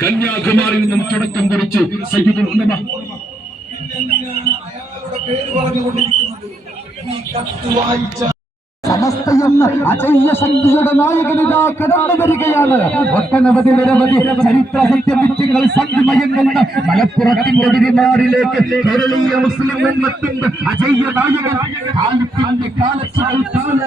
കന്യാകുമാരിയിൽ നിന്നും തുടക്കം കുറിച്ച് സയ്യിദുൽ ഉലമ അയാളുടെ പേര് പറഞ്ഞുകൊണ്ടിരിക്കുന്നത് ഈ കത്ത് വായിച്ച സമസ്തയെന്ന അജയ്യ ശക്തിയുടെ നായകനിതാ കടന്നു വരികയാണ്. ഒട്ടനവധി നിരവധി ചരിത്ര സത്യവിദ്യകൾ സംഗമയങ്ങളുടെ മലപ്പുറത്തിന്റെ വിരിമാറിലേക്ക് കേരളീയ മുസ്ലിം ഉമ്മത്തിന്റെ അജയ്യ നായകൻ കാലത്തിന്റെ കാലച്ചുകൾ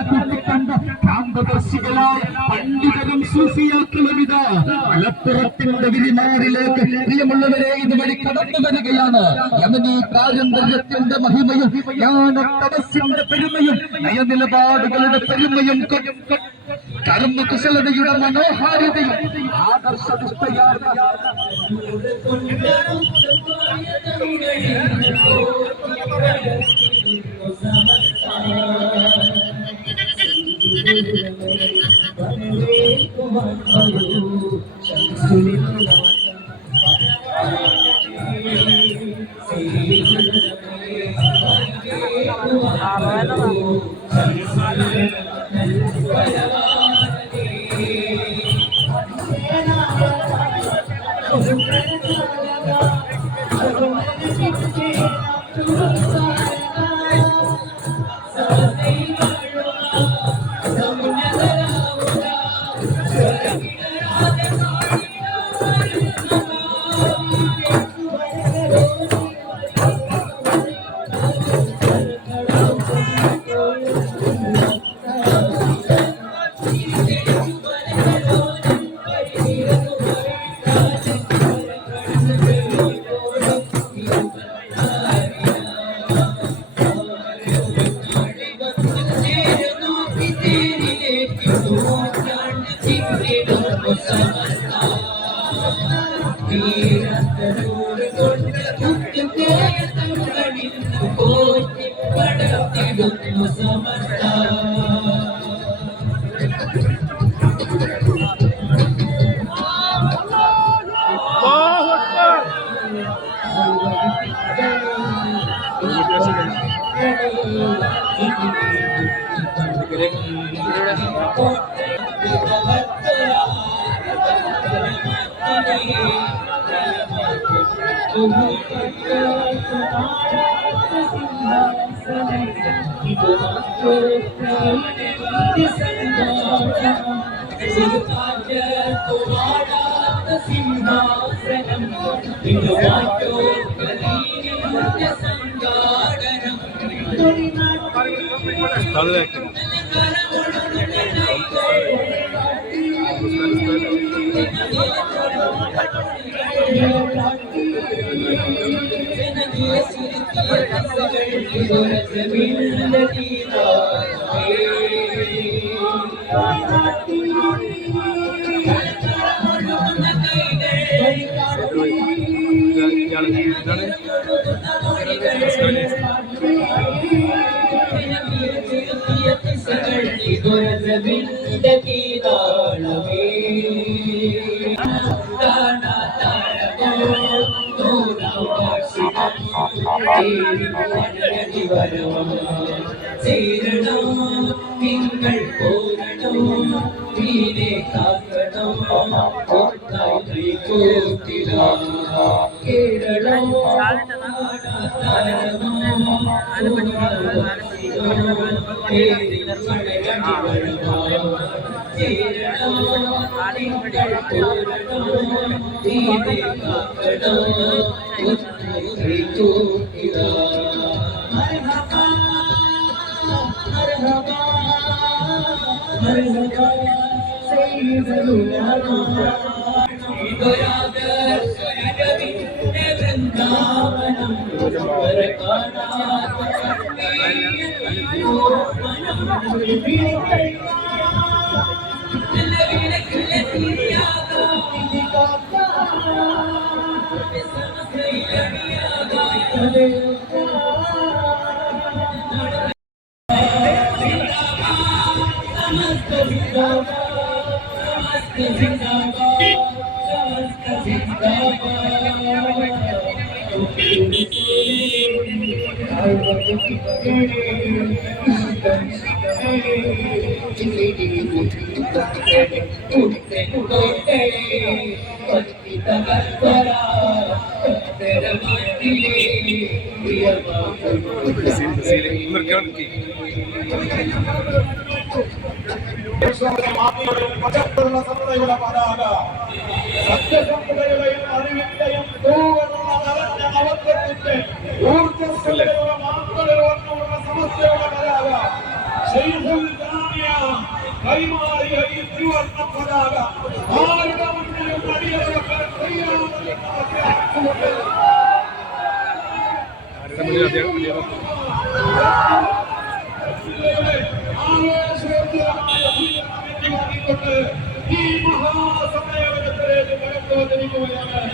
കൂട്ടിക്കണ്ട കാന്തദർശികളായ പണ്ഡിതരും സൂഫിയാക്കളുമിതാ മലപ്പുറത്തിന്റെ വിരിമാറിലേക്ക് പ്രിയമുള്ളവരെ ഇതുവഴി കടന്നു വരികയാണ്. യമനീ പാരമ്പര്യത്തിന്റെ മഹിമയും ജ്ഞാന തപസ്സിന്റെ പെരുമയും നയനിലപാടുകളുടെ പെരുമയും കർമ്മകുശലതയുടെ മനോഹാരിതയും ആദർശനിഷ്ഠയാർന്ന പച്ചപ്പുള്ള സത്തയുടെ പതാക സത്യസന്ധതയുടെയും അറിവിന്റെയും തൂവലുള്ള നിറഞ്ഞ അവതരണത്തിന്റെ ഊർജ്ജസ്വലതയുടെ മാക്കളിൽ വന്നുള്ള സമസ്തയുടെ പതാക ശൈഖുൽ ജാമിയ കൈമാറിയ ഈ ത്രിവർണ്ണ പതാക ആരുടെ മുന്നിലും അടിയറവെക്കാൻ ഈ മഹാസമ്മേളനത്തിലേക്ക് കടന്നു വന്നിരിക്കുകയാണ്.